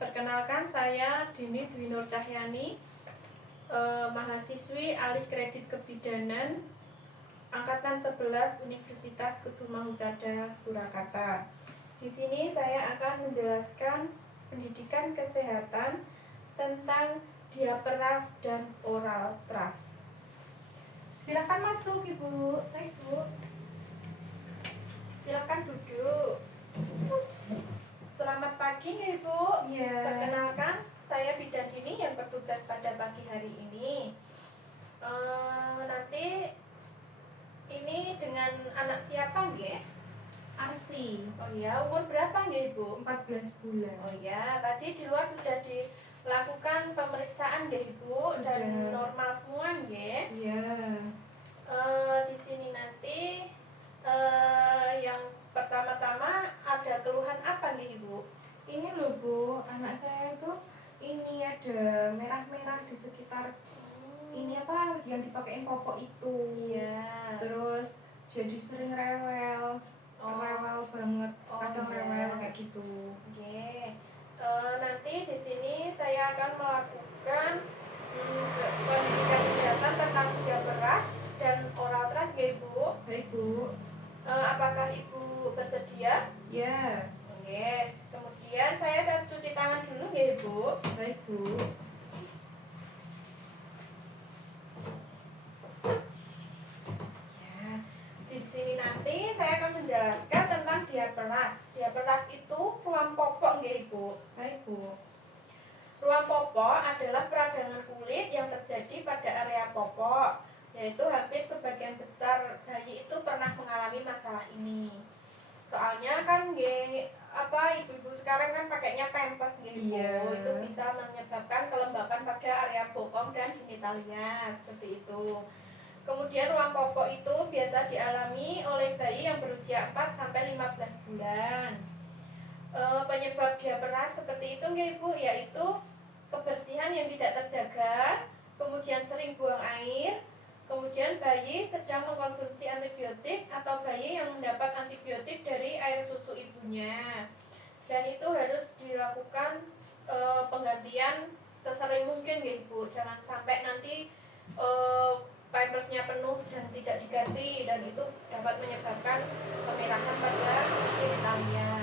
Perkenalkan, saya Dini Dwi Nur Cahyani, mahasiswi alih kredit kebidanan angkatan 11 Universitas Kusuma Husada, Surakarta. Di sini saya akan menjelaskan pendidikan kesehatan tentang diaperas dan oral thrust. Silakan masuk, Ibu. Ibu. Silakan duduk. Selamat pagi, Ibu. Ya. Perkenalkan, saya Bidan Dini yang bertugas pada pagi hari ini. Nanti ini dengan anak siapa, nggih? Arsi. Oh ya, umur berapa nggih, Ibu? 14 bulan. Oh ya, tadi di luar sudah dilakukan pemeriksaan nggih, Ibu, dan normal semua nggih? Iya. Di sini nanti yang pertama-tama ada keluhan apa nih, Ibu? Ini loh Bu, anak saya itu ini ada merah-merah di sekitar ini apa yang dipakein popok itu. Iya. Terus jadi sering rewel. Rewel banget. Kadang rewel kayak gitu. Oke. Nanti di sini saya akan melakukan pendidikan kesehatan tentang diabetes dan oral thrust ya, Ibu. Baik Bu. Apakah Ibu bersedia? Ya. Oke. Kemudian saya cuci tangan dulu ya, Ibu. Baik Bu. Ya. Di sini nanti saya akan menjelaskan tentang diaperas. Diaperas itu ruam popok ya, Ibu. Baik Bu. Ruam popok adalah peradangan kulit yang terjadi pada area popok, yaitu hampir sebagian besar bayi itu pernah mengalami masalah ini. Soalnya kan ibu-ibu sekarang kan pakainya pampers gitu. Iya. Itu bisa menyebabkan kelembapan pada area bokong dan genitalia seperti itu. Kemudian ruam popok itu biasa dialami oleh bayi yang berusia 4 sampai 15 bulan. Penyebab diaperas seperti itu nggih, Ibu, yaitu kebersihan yang tidak terjaga, kemudian sering buang air, kemudian bayi sedang mengkonsumsi antibiotik atau bayi yang mendapat antibiotik dari air susu ibunya. Dan itu harus dilakukan penggantian sesering mungkin nggih, Ibu. Jangan sampai nanti pampersnya penuh dan tidak diganti, dan itu dapat menyebabkan kemerahan pada genitalia.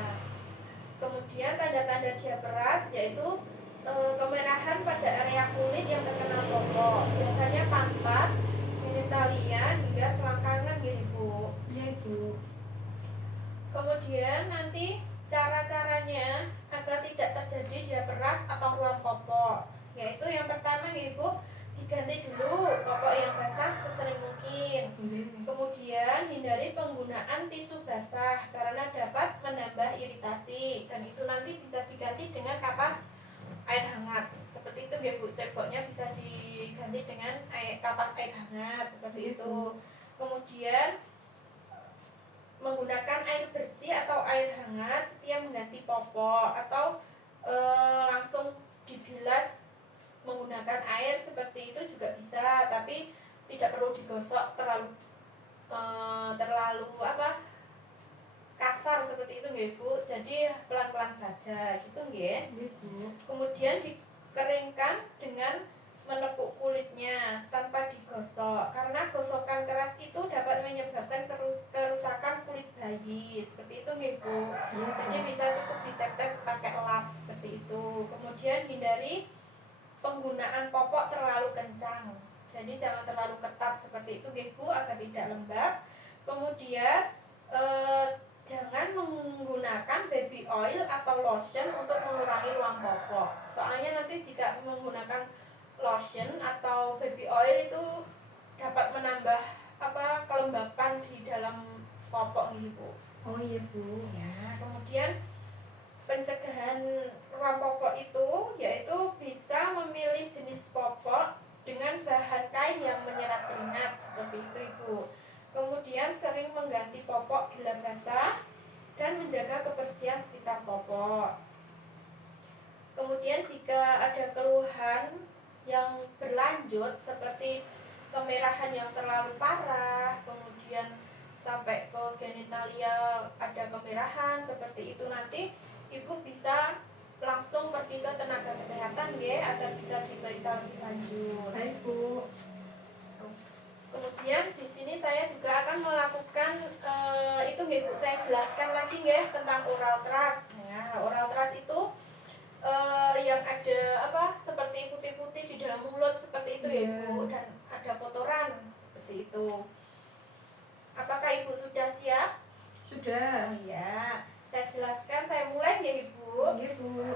Kemudian tanda-tanda diaperas yaitu kemerahan pada area kulit yang terkena popok, biasanya pantat, genitalia hingga selangkangan gitu, Ibu. Iya Ibu. Kemudian nanti cara-caranya agar tidak terjadi diaperas atau ruam popok, yaitu yang pertama Ibu, diganti dulu popok yang basah sesering mungkin. Kemudian hindari penggunaan tisu basah karena dapat menambah iritasi, dan itu nanti bisa diganti dengan kapas air hangat seperti itu ya, Bu. Temboknya bisa diganti dengan kapas air hangat seperti itu. Kemudian menggunakan air bersih atau air hangat setiap mengganti popok, atau langsung dibilas menggunakan air seperti itu juga bisa, tapi tidak perlu digosok terlalu kasar seperti itu nggih, Bu. Jadi pelan-pelan saja gitu nggih. Kemudian dikeringkan dengan menepuk kulitnya tanpa digosok, karena gosokan keras itu dapat menyebabkan kerusakan kulit bayi seperti itu nggih, Bu. Jadi bisa cukup ditep-tep pakai lap seperti itu. Kemudian hindari penggunaan popok terlalu kencang, jadi jangan terlalu ketat seperti itu nggih, Bu, agar tidak lembab. Kemudian jangan menggunakan baby oil atau lotion untuk mengurangi ruam popok. Soalnya nanti jika menggunakan lotion atau baby oil itu dapat menambah kelembapan di dalam popok nih, Bu. Oh iya Bu. Ya, kemudian pencegahan ruam popok itu yaitu bisa memilih jenis popok dengan bahan kain yang menyerap keringat seperti itu, Ibu. Kemudian sering mengganti popok bila basah dan menjaga kebersihan sekitar popok. Kemudian jika ada keluhan yang berlanjut seperti kemerahan yang terlalu parah, kemudian sampai ke genitalia ada kemerahan seperti itu, nanti Ibu bisa langsung pergi ke tenaga kesehatan nggih agar bisa diperiksa lebih lanjut. Baik Bu. Kemudian di sini saya juga akan melakukan itu nggih Bu, saya jelaskan lagi nggih tentang oral trust. Nah, oral trust itu yang ada seperti putih-putih di dalam mulut seperti itu ya Bu, dan ada kotoran seperti itu. Apakah Ibu sudah siap? Sudah. Oh iya, saya jelaskan, saya mulai ya Ibu. Iya Bu.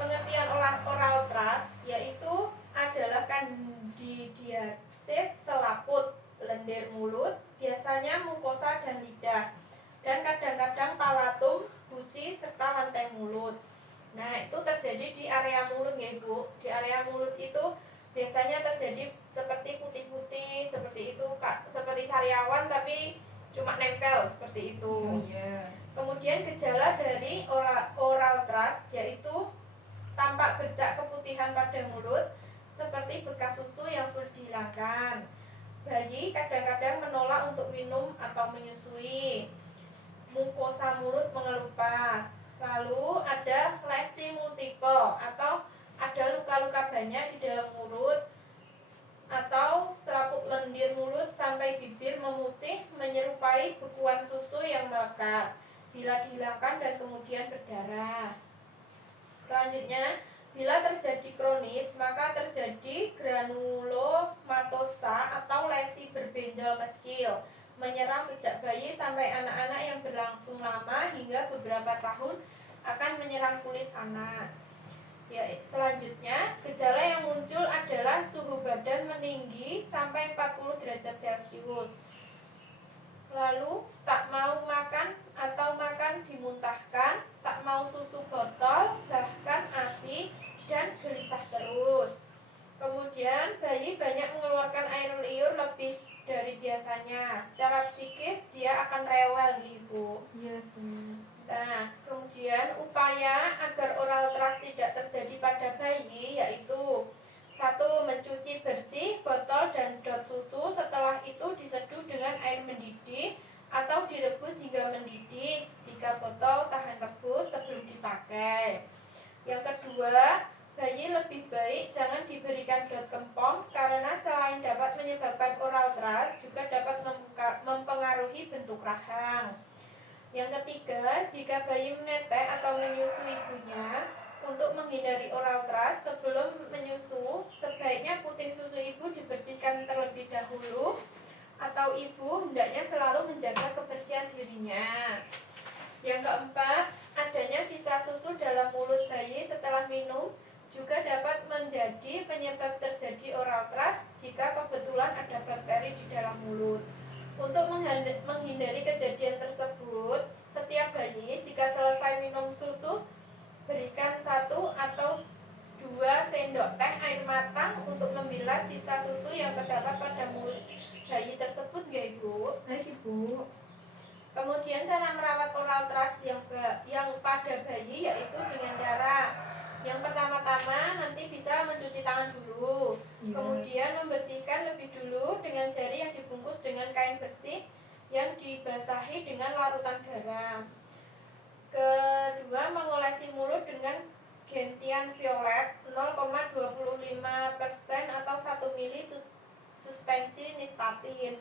Pengertian oral trust yaitu adalah kandidiasis selaput lendir mulut, biasanya mukosa dan lidah, dan kadang-kadang palatum, gusi, serta lantai mulut. Nah, itu terjadi di area mulut ya Ibu. Di area mulut itu biasanya terjadi seperti putih-putih, seperti itu, seperti sariawan tapi cuma nempel seperti itu. Oh, iya. Kemudian gejala dari oral trust yaitu tampak bercak keputihan pada mulut seperti bekas susu yang sulit dihilangkan. Bayi kadang-kadang menolak untuk minum atau menyusui. Mukosa mulut mengelupas. Lalu ada lesi multiple atau ada luka-luka banyak di dalam mulut, atau selaput lendir mulut sampai bibir memutih menyerupai bekuan susu yang melekat bila dihilangkan dan kemudian berdarah. Selanjutnya, bila terjadi kronis, maka terjadi granulomatosa atau lesi berbenjol kecil, menyerang sejak bayi sampai anak-anak yang berlangsung lama hingga beberapa tahun akan menyerang kulit anak. Ya, selanjutnya, gejala yang muncul adalah suhu badan meninggi sampai 40 derajat Celcius. Lalu, tak mau makan atau makan dimuntahkan, tak mau susu botol, bahkan ASI, dan gelisah terus. Kemudian, bayi banyak mengeluarkan air liur lebih dari biasanya. Secara psikis, dia akan rewel, Ibu. Iya Bu. Nah, kemudian upaya agar oral trust tidak terjadi pada bayi yaitu: 1. Mencuci bersih botol dan dot susu, setelah itu diseduh dengan air mendidih atau direbus hingga mendidih jika botol tahan rebus sebelum dipakai. Yang kedua, bayi lebih baik jangan diberikan dot kempong karena selain dapat menyebabkan oral trust juga dapat mempengaruhi bentuk rahang. Yang ketiga, jika bayi menetes atau menyusui ibunya, untuk menghindari oral trust sebelum menyusu, sebaiknya puting susu ibu dibersihkan terlebih dahulu, atau ibu hendaknya selalu menjaga kebersihan dirinya. Yang keempat, adanya sisa susu dalam mulut bayi setelah minum juga dapat menjadi penyebab terjadi oral trust jika kebetulan ada bakteri di dalam mulut. Untuk menghindari kejadian tersebut, setiap bayi jika selesai minum susu, berikan 1 atau 2 sendok teh air matang untuk membilas sisa susu yang terdapat pada mulut bayi tersebut, ya Ibu. Baik Ibu. Kemudian cara merawat oral trust yang pada bayi yaitu dengan cara yang pertama-tama nanti bisa mencuci tangan dulu, kemudian membersihkan lebih dulu dengan jari yang dibungkus dengan kain bersih yang dibasahi dengan larutan garam. Kedua, mengolesi mulut dengan gentian violet 0,25% atau 1 ml suspensi nistatin.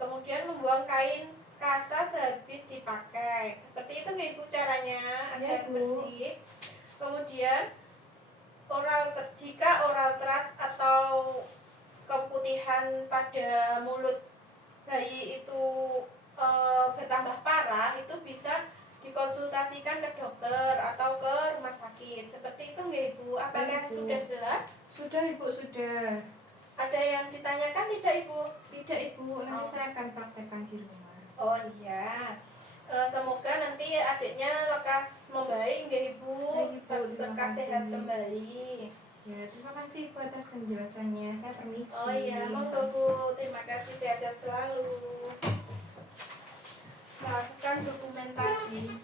Kemudian membuang kain kasa sehabis dipakai. Seperti itu nggak Ibu caranya agar bersih. Kemudian jika oral trust atau keputihan pada mulut bayi itu bertambah parah, itu bisa dikonsultasikan ke dokter atau ke rumah sakit. Seperti itu nggak Ibu? Apakah sudah jelas? Sudah Ibu, sudah. Ada yang ditanyakan tidak Ibu? Tidak Ibu, nanti saya akan praktekkan di rumah. Oh iya. Semoga nanti adiknya lekas membaik nggih Ibu, lekas sehat kembali. Ya, terima kasih Ibu atas penjelasannya. Saya permisi. Oh iya, monggo Bu. Terima kasih, sehat selalu. Lakukan dokumentasi.